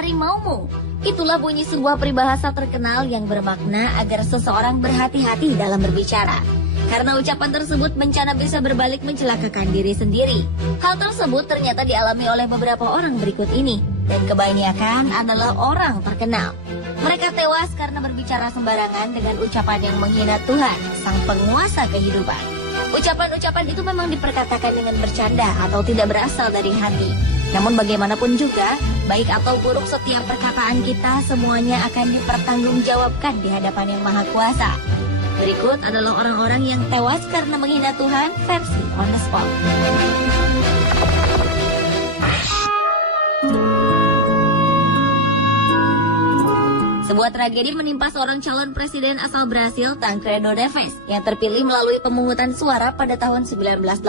harimaumu. Itulah bunyi sebuah peribahasa terkenal yang bermakna agar seseorang berhati-hati dalam berbicara. Karena ucapan tersebut bencana bisa berbalik mencelakakan diri sendiri. Hal tersebut ternyata dialami oleh beberapa orang berikut ini. Dan kebanyakan adalah orang terkenal. Mereka tewas karena berbicara sembarangan dengan ucapan yang menghina Tuhan, sang penguasa kehidupan. Ucapan-ucapan itu memang diperkatakan dengan bercanda atau tidak berasal dari hati. Namun bagaimanapun juga, baik atau buruk setiap perkataan kita semuanya akan dipertanggungjawabkan di hadapan Yang Maha Kuasa. Berikut adalah orang-orang yang tewas karena menghina Tuhan versi on the spot. Sebuah tragedi menimpa seorang calon presiden asal Brasil, Tancredo Neves, yang terpilih melalui pemungutan suara pada tahun 1980.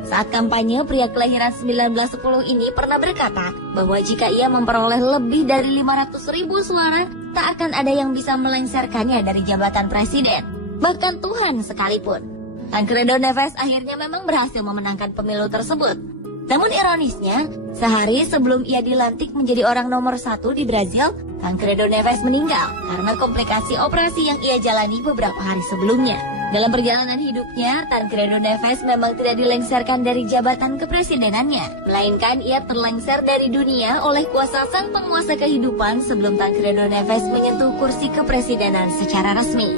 Saat kampanye, pria kelahiran 1910 ini pernah berkata bahwa jika ia memperoleh lebih dari 500.000 suara, tak akan ada yang bisa melengsarkannya dari jabatan presiden, bahkan Tuhan sekalipun. Tancredo Neves akhirnya memang berhasil memenangkan pemilu tersebut. Namun ironisnya, sehari sebelum ia dilantik menjadi orang nomor 1 di Brazil, Tancredo Neves meninggal karena komplikasi operasi yang ia jalani beberapa hari sebelumnya. Dalam perjalanan hidupnya, Tancredo Neves memang tidak dilengsarkan dari jabatan kepresidenannya, melainkan ia terlengser dari dunia oleh kuasa sang penguasa kehidupan sebelum Tancredo Neves menyentuh kursi kepresidenan secara resmi.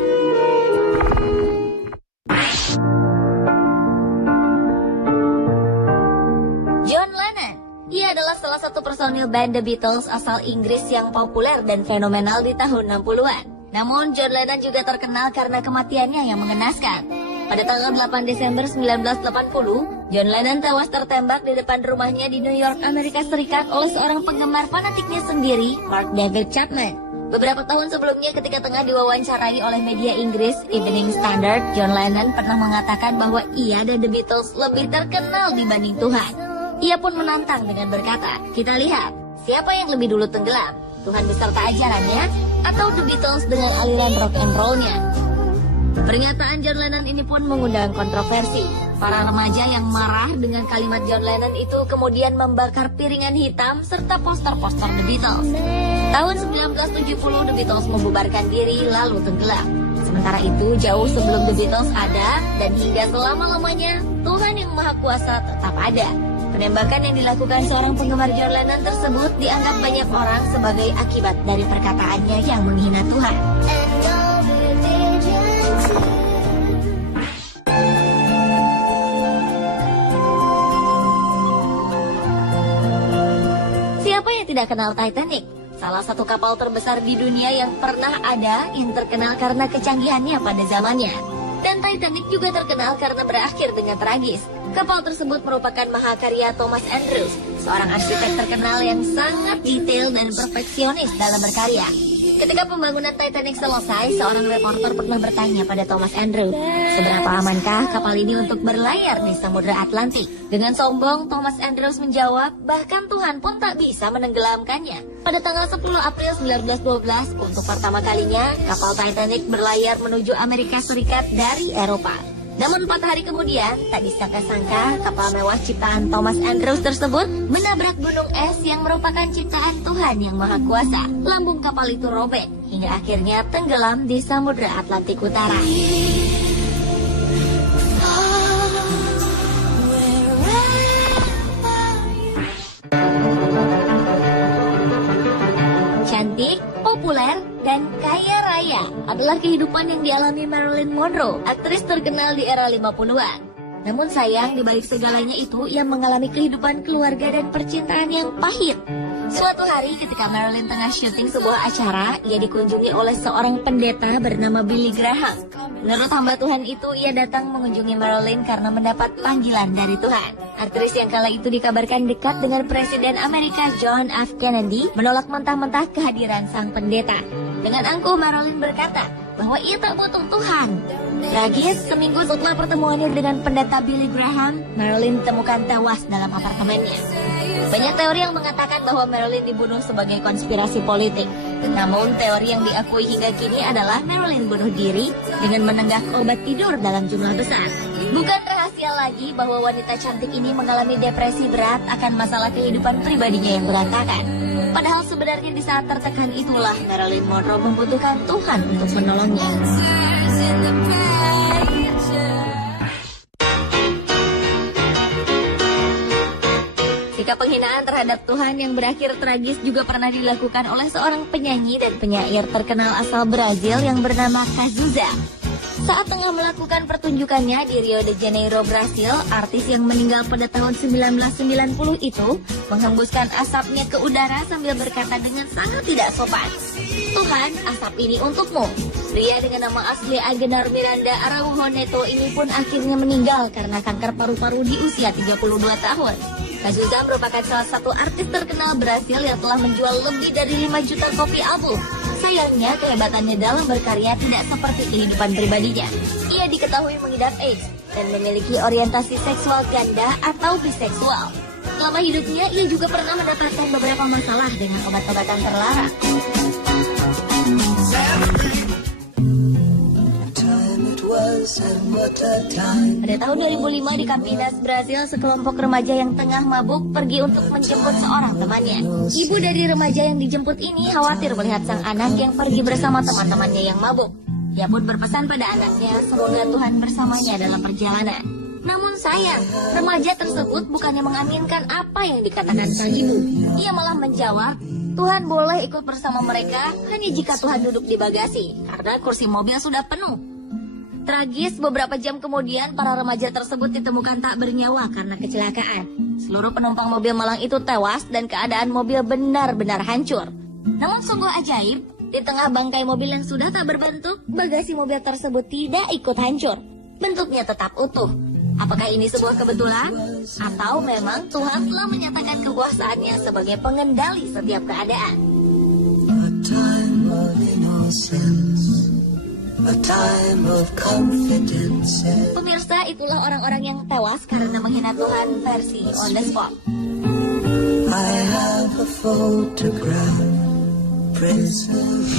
John Lennon, ia adalah salah satu personil band The Beatles asal Inggris yang populer dan fenomenal di tahun 60-an. Namun, John Lennon juga terkenal karena kematiannya yang mengenaskan. Pada tanggal 8 Desember 1980, John Lennon tewas tertembak di depan rumahnya di New York, Amerika Serikat oleh seorang penggemar fanatiknya sendiri, Mark David Chapman. Beberapa tahun sebelumnya ketika tengah diwawancarai oleh media Inggris, Evening Standard, John Lennon pernah mengatakan bahwa ia dan The Beatles lebih terkenal dibanding Tuhan. Ia pun menantang dengan berkata, "Kita lihat, siapa yang lebih dulu tenggelam? Tuhan beserta ajarannya, atau The Beatles dengan aliran rock and roll-nya?" Pernyataan John Lennon ini pun mengundang kontroversi. Para remaja yang marah dengan kalimat John Lennon itu kemudian membakar piringan hitam serta poster-poster The Beatles. Tahun 1970 The Beatles membubarkan diri lalu tenggelam. Sementara itu jauh sebelum The Beatles ada dan hingga selama-lamanya Tuhan Yang Maha Kuasa tetap ada. Penembakan yang dilakukan seorang penggemar John Lennon tersebut dianggap banyak orang sebagai akibat dari perkataannya yang menghina Tuhan. Siapa yang tidak kenal Titanic? Salah satu kapal terbesar di dunia yang pernah ada yang terkenal karena kecanggihannya pada zamannya. Dan Titanic juga terkenal karena berakhir dengan tragis. Kapal tersebut merupakan mahakarya Thomas Andrews, seorang arsitek terkenal yang sangat detail dan perfeksionis dalam berkarya. Ketika pembangunan Titanic selesai, seorang reporter pernah bertanya pada Thomas Andrews, seberapa amankah kapal ini untuk berlayar di Samudra Atlantik? Dengan sombong, Thomas Andrews menjawab, bahkan Tuhan pun tak bisa menenggelamkannya. Pada tanggal 10 April 1912, untuk pertama kalinya, kapal Titanic berlayar menuju Amerika Serikat dari Eropa. Namun 4 hari kemudian, tak disangka-sangka kapal mewah ciptaan Thomas Andrews tersebut menabrak gunung es yang merupakan ciptaan Tuhan Yang Maha Kuasa. Lambung kapal itu robek hingga akhirnya tenggelam di Samudra Atlantik Utara. Cantik, populer, dan kaya raya adalah kehidupan yang dialami Marilyn Monroe, aktris terkenal di era 50-an. Namun sayang, di balik segalanya itu, ia mengalami kehidupan keluarga dan percintaan yang pahit. Suatu hari ketika Marilyn tengah syuting sebuah acara, ia dikunjungi oleh seorang pendeta bernama Billy Graham. Menurut hamba Tuhan itu, ia datang mengunjungi Marilyn karena mendapat panggilan dari Tuhan. Aktris yang kala itu dikabarkan dekat dengan Presiden Amerika John F. Kennedy menolak mentah-mentah kehadiran sang pendeta. Dengan angkuh Marilyn berkata bahwa ia tak butuh Tuhan. Tragis, seminggu setelah pertemuannya dengan pendeta Billy Graham, Marilyn ditemukan tewas dalam apartemennya. Banyak teori yang mengatakan bahwa Marilyn dibunuh sebagai konspirasi politik. Namun teori yang diakui hingga kini adalah Marilyn bunuh diri dengan menenggak obat tidur dalam jumlah besar. Bukan rahasia lagi bahwa wanita cantik ini mengalami depresi berat akan masalah kehidupan pribadinya yang berantakan. Padahal sebenarnya di saat tertekan itulah Marilyn Monroe membutuhkan Tuhan untuk menolongnya. Sikap penghinaan terhadap Tuhan yang berakhir tragis juga pernah dilakukan oleh seorang penyanyi dan penyair terkenal asal Brazil yang bernama Cazuza. Saat tengah melakukan pertunjukannya di Rio de Janeiro, Brasil, artis yang meninggal pada tahun 1990 itu menghembuskan asapnya ke udara sambil berkata dengan sangat tidak sopan, "Tuhan, asap ini untukmu." Pria dengan nama asli Agenar Miranda Araujo Neto ini pun akhirnya meninggal karena kanker paru-paru di usia 32 tahun. Cazuza merupakan salah satu artis terkenal Brasil yang telah menjual lebih dari 5 juta kopi album. Sayangnya, kehebatannya dalam berkarya tidak seperti kehidupan pribadinya. Ia diketahui mengidap AIDS dan memiliki orientasi seksual ganda atau biseksual. Selama hidupnya, ia juga pernah mendapatkan beberapa masalah dengan obat-obatan terlarang. Pada tahun 2005 di Campinas, Brasil, sekelompok remaja yang tengah mabuk pergi untuk menjemput seorang temannya. Ibu dari remaja yang dijemput ini khawatir melihat sang anak yang pergi bersama teman-temannya yang mabuk. Ia pun berpesan pada anaknya semoga Tuhan bersamanya dalam perjalanan. Namun sayang, remaja tersebut bukannya mengaminkan apa yang dikatakan sang ibu. Ia malah menjawab, Tuhan boleh ikut bersama mereka hanya jika Tuhan duduk di bagasi, karena kursi mobil sudah penuh. Tragis, beberapa jam kemudian para remaja tersebut ditemukan tak bernyawa karena kecelakaan. Seluruh penumpang mobil malang itu tewas dan keadaan mobil benar-benar hancur. Namun sungguh ajaib, di tengah bangkai mobil yang sudah tak berbentuk, bagasi mobil tersebut tidak ikut hancur. Bentuknya tetap utuh. Apakah ini sebuah kebetulan? Atau memang Tuhan telah menyatakan kekuasaannya sebagai pengendali setiap keadaan? A time of innocence. A time of confidence. Pemirsa, itulah orang-orang yang tewas karena menghina Tuhan versi on the spot. I have a photograph, Prince of